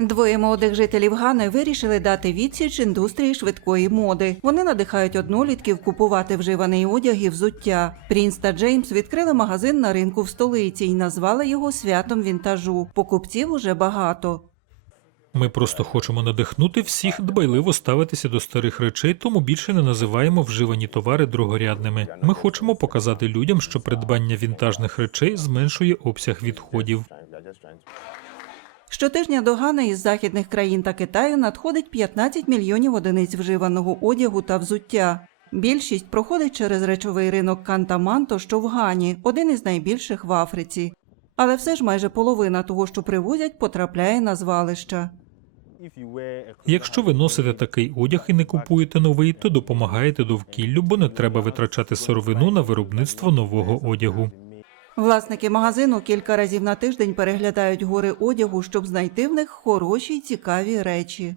Двоє молодих жителів Гани вирішили дати відсіч індустрії швидкої моди. Вони надихають однолітків купувати вживаний одяг і взуття. Прінс та Джеймс відкрили магазин на ринку в столиці і назвали його святом вінтажу. Покупців уже багато. Ми просто хочемо надихнути всіх дбайливо ставитися до старих речей, тому більше не називаємо вживані товари другорядними. Ми хочемо показати людям, що придбання вінтажних речей зменшує обсяг відходів. Щотижня до Гани із західних країн та Китаю надходить 15 мільйонів одиниць вживаного одягу та взуття. Більшість проходить через речовий ринок Кантаманто, що в Гані, один із найбільших в Африці. Але все ж майже половина того, що привозять, потрапляє на звалища. Якщо ви носите такий одяг і не купуєте новий, то допомагаєте довкіллю, бо не треба витрачати сировину на виробництво нового одягу. Власники магазину кілька разів на тиждень переглядають гори одягу, щоб знайти в них хороші й цікаві речі.